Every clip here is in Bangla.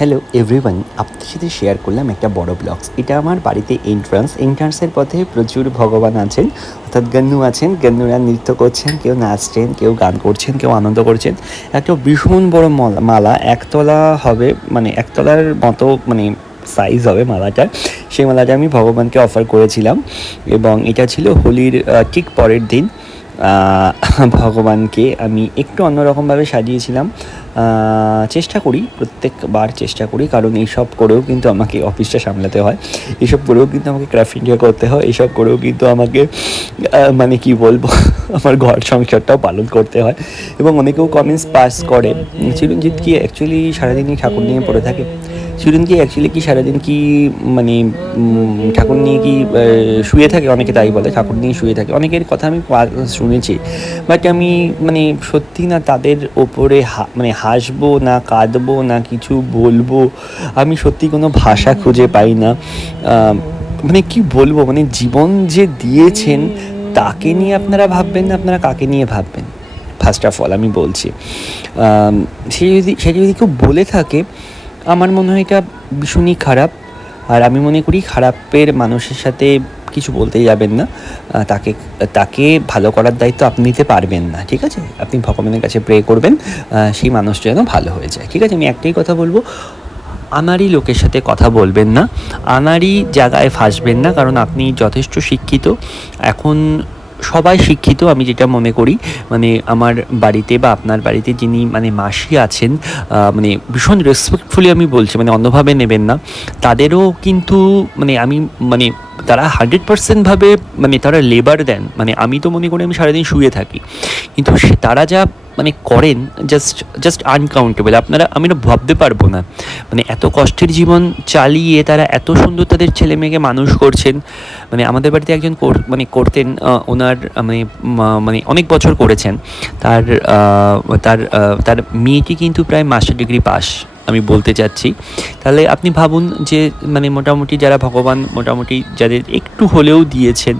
হ্যালো এভরিওয়ান, আপনাদের সাথে শেয়ার করলাম একটা বড় ব্লগস। এটা আমার বাড়িতে এন্ট্রান্সের পথে প্রচুর ভগবান আছেন, অর্থাৎ গন্নু আছেন। গন্নুরা নৃত্য করছেন, কেউ নাচছেন, কেউ গান করছেন, কেউ আনন্দ করছেন। একটা ভীষণ বড় মালা, একতলা হবে, মানে একতলার মতো মানে সাইজ হবে মালাটার। সেই মালাটা আমি ভগবানকে অফার করেছিলাম এবং এটা ছিল হোলির ঠিক পরের দিন। ভগবানকে আমি একটু অন্যরকমভাবে সাজিয়েছিলাম। চেষ্টা করি, প্রত্যেকবার চেষ্টা করি, কারণ এইসব করেও কিন্তু আমাকে অফিসটা সামলাতে হয়, এইসব করেও কিন্তু আমাকে ক্রাফট ইন্ডিয়া করতে হয়, এইসব করেও কিন্তু আমাকে মানে কি বলবো আমার ঘর সংসারটাও পালন করতে হয়। এবং অনেকেও কমেন্টস পাস করে, চিরঞ্জিত কি অ্যাকচুয়ালি সারাদিনই ঠাকুর নিয়ে পড়ে থাকে? চিরঞ্জিত কি অ্যাকচুয়ালি কি সারাদিন কি মানে ঠাকুর নিয়ে কি শুয়ে থাকে? অনেকে তাই বলে, ঠাকুর নিয়ে শুয়ে থাকে। অনেকের কথা আমি শুনেছি, বাট আমি মানে সত্যি না তাদের ওপরে মানে হাসবো না কাঁদবো না কিছু বলবো, আমি সত্যি কোনো ভাষা খুঁজে পাই না। মানে কি বলবো, মানে জীবন যে দিয়েছেন তাকে নিয়ে আপনারা ভাববেন না, আপনারা কাকে নিয়ে ভাববেন? ফার্স্ট অফ অল আমি বলছি, সে যদি কেউ বলে থাকে, আমার মনে হয় এটা ভীষণই খারাপ। আর আমি মনে করি খারাপের মানুষের সাথে কিছু বলতেই যাবেন না। তাকে তাকে ভালো করার দায়িত্ব আপনি নিতে পারবেন না, ঠিক আছে? আপনি ভগবানের কাছে প্রে করবেন সেই মানুষটা যেন ভালো হয়ে যায়, ঠিক আছে? আমি একটাই কথা বলবো, আনাড়ি লোকের সাথে কথা বলবেন না, আনাড়ি জায়গায় ফাঁসবেন না, কারণ আপনি যথেষ্ট শিক্ষিত। এখন সবাই শিক্ষিত, আমি যেটা মনে করি। মানে আমার বাড়িতে বা আপনার বাড়িতে যিনি মানে মাসি আছেন, মানে ভীষণ রেসপেক্টফুলি আমি বলছি, মানে অন্যভাবে নেবেন না। তাদেরও কিন্তু মানে আমি মানে তারা 100% মানে তারা লেবার দেন। মানে আমি তো মনে করি আমি সারাদিন শুয়ে থাকি, কিন্তু তারা যা মানে করেন, জাস্ট আনকাউন্টেবল। আমি না ভাবতে পারবো না, মানে এত কষ্টের জীবন চালিয়ে তারা এত সুন্দর তাদের ছেলে মেয়েকে মানুষ করছেন। মানে আমাদের বাড়িতে একজন করতেন, ওনার মানে মানে অনেক বছর করেছেন। তার তার তার মেয়েটি কিন্তু প্রায় মাস্টার ডিগ্রি পাস, আমি বলতে চাচ্ছি। তাহলে আপনি ভাবুন যে মানে মোটামুটি যারা ভগবান মোটামুটি যাদের একটু হলেও দিয়েছেন,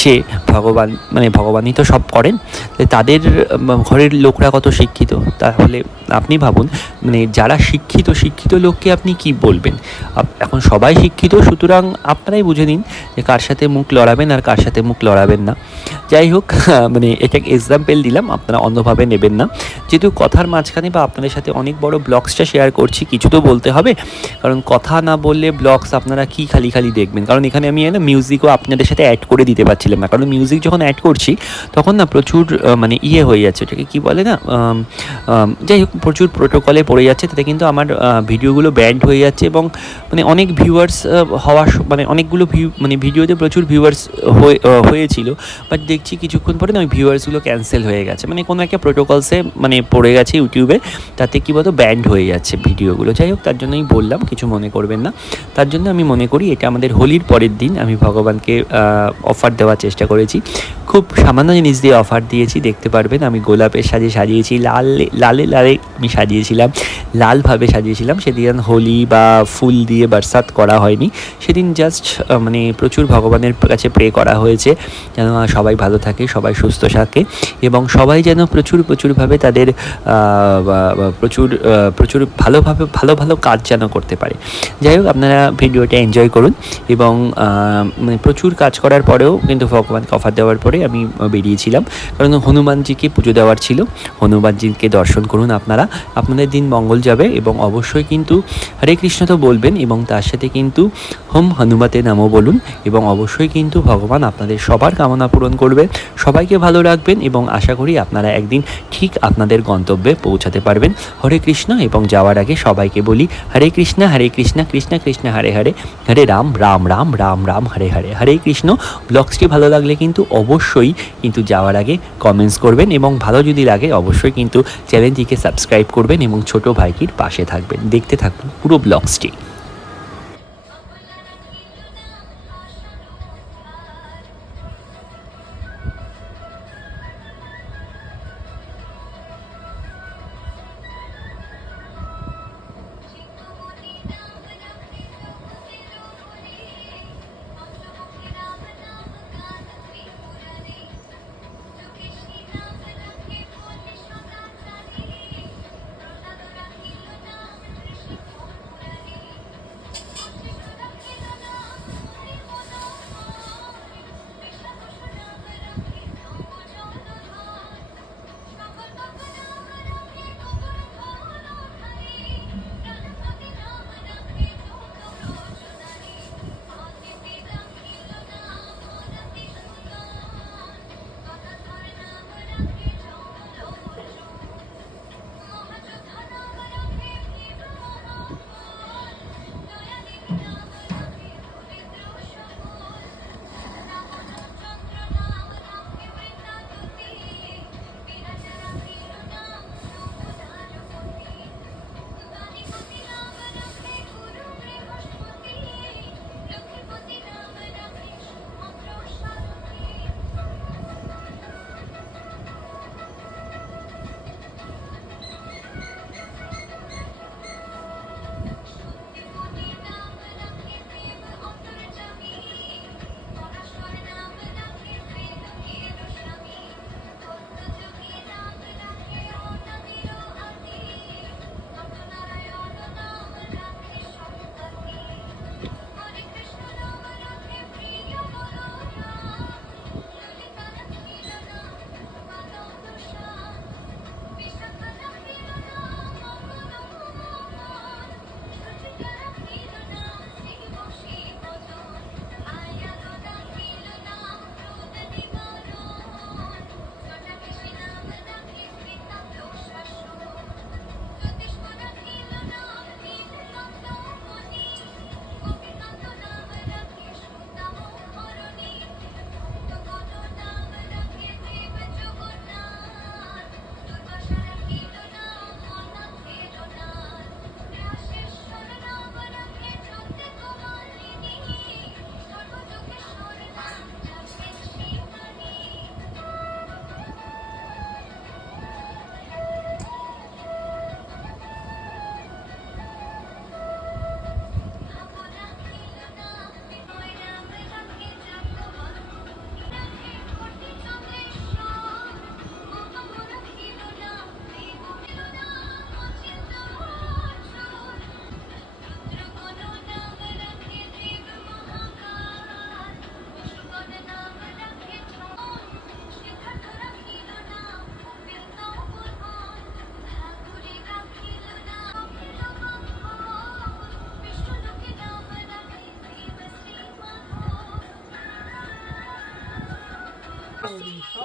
সে ভগবান মানে ভগবানই তো সব করেন, তাদের ঘরের লোকরা কত শিক্ষিত। তাহলে আপনি ভাবুন, মানে যারা শিক্ষিত লোককে আপনি কি বলবেন? এখন সবাই শিক্ষিত, সুতরাং আপনারাই বুঝে নিন যে কার সাথে মুখ লড়াবেন আর কার সাথে মুখ লড়াবেন না। যাই হোক, মানে এটা এক্সাম্পল দিলাম, আপনারা অন্যভাবে নেবেন না। যেহেতু কথার মাঝখানে বা আপনাদের সাথে অনেক বড় ব্লগসটা শেয়ার করছি, কিছু তো বলতে হবে, কারণ কথা না বললে ব্লগস আপনারা কি খালি খালি দেখবেন। কারণ এখানে আমি না মিউজিকও আপনাদের সাথে অ্যাড করে দিতে পারছিলাম না, কারণ মিউজিক যখন অ্যাড করছি তখন না প্রচুর মানে হয়ে যাচ্ছে, ওটাকে কী বলে না, যাই হোক, প্রচুর প্রোটোকলে পড়ে যাচ্ছে, তাতে কিন্তু আমার ভিডিওগুলো ব্যান্ড হয়ে যাচ্ছে। এবং মানে অনেক ভিউয়ার্স মানে অনেকগুলো মানে ভিডিওতে প্রচুর ভিউয়ার্স হয়েছিল, বাট দেখছি কিছুক্ষণ পরে না ওই ভিউয়ার্সগুলো ক্যান্সেল হয়ে গেছে, মানে কোনো একটা প্রোটোকলসে মানে পড়ে গেছে ইউটিউবে, তাতে কী বলতো ব্যান্ড হয়ে যাচ্ছে ভিডিওগুলো। যাই হোক, তার জন্যই বললাম, কিছু মনে করবেন না। তার জন্য আমি মনে করি এটা আমাদের হোলির পরের দিন আমি ভগবানকে অফার দেওয়ার চেষ্টা করেছি। খুব সামান্য জিনিস দিয়ে অফার দিয়েছি, দেখতে পারবেন আমি গোলাপের সাজিয়েছি, লালে আমি সাজিয়েছিলাম, লালভাবে সাজিয়েছিলাম। সেদিন হোলি বা ফুল দিয়ে বরসাত করা হয়নি, সেদিন জাস্ট মানে প্রচুর ভগবানের কাছে প্রে করা হয়েছে যেন সবাই ভালো থাকে, সবাই সুস্থ থাকে, এবং সবাই যেন প্রচুরভাবে তাদের প্রচুর ভালো কাজ যেন করতে পারে। যাই হোক, আপনারা ভিডিওটা এনজয় করুন। এবং মানে প্রচুর কাজ করার পরেও কিন্তু ভগবানকে অফার দেওয়ার পরে আমি বেরিয়েছিলাম, কারণ হনুমানজিকে পুজো দেওয়ার ছিল। হনুমানজিকে দর্শন করুন আপনারা, আপনাদের দিন মঙ্গল যাবে। এবং অবশ্যই কিন্তু হরে কৃষ্ণ তো বলবেন, এবং তার সাথে কিন্তু হোম হনুমতে নমো বলুন। এবং অবশ্যই কিন্তু ভগবান আপনাদের সবার কামনা পূরণ করবেন, সবাইকে ভালো রাখবেন, এবং আশা করি আপনারা একদিন ঠিক আপনাদের গন্তব্যে পৌঁছাতে পারবেন। হরে কৃষ্ণ। এবং যাওয়ার আগে সবাইকে বলি হরে কৃষ্ণ কৃষ্ণ কৃষ্ণ হরে হরে, হরে রাম রাম রাম রাম রাম হরে হরে, হরে কৃষ্ণ। ব্লগসটি ভালো লাগলে কিন্তু অবশ্যই কিন্তু যাওয়ার আগে কমেন্টস করবেন, এবং ভালো যদি লাগে অবশ্যই কিন্তু চ্যানেলটিকে সাবস্ক্রাইব করবেন এবং ছোটো ভাইটির পাশে থাকবেন। দেখতে থাকুন পুরো ব্লগসটি।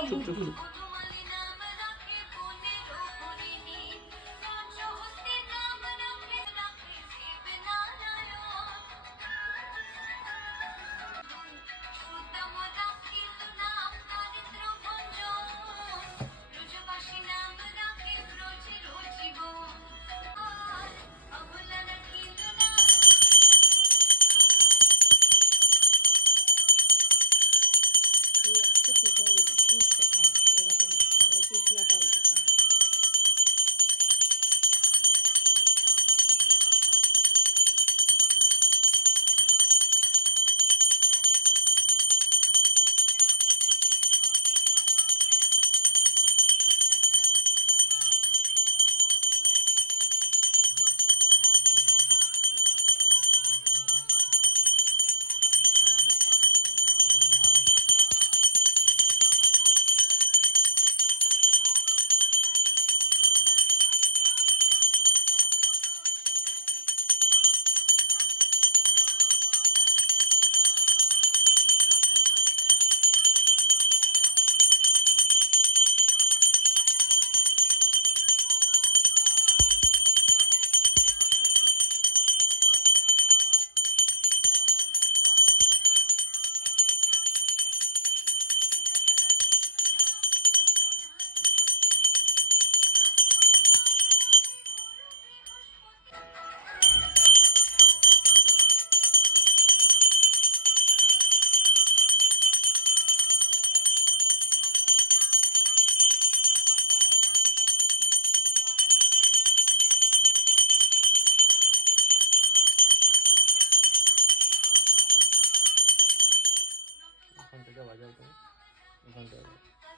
চুপ চুপ চুপ। ঘন্টাটা বাজাও তুমি, ঘন্টা বাজাও।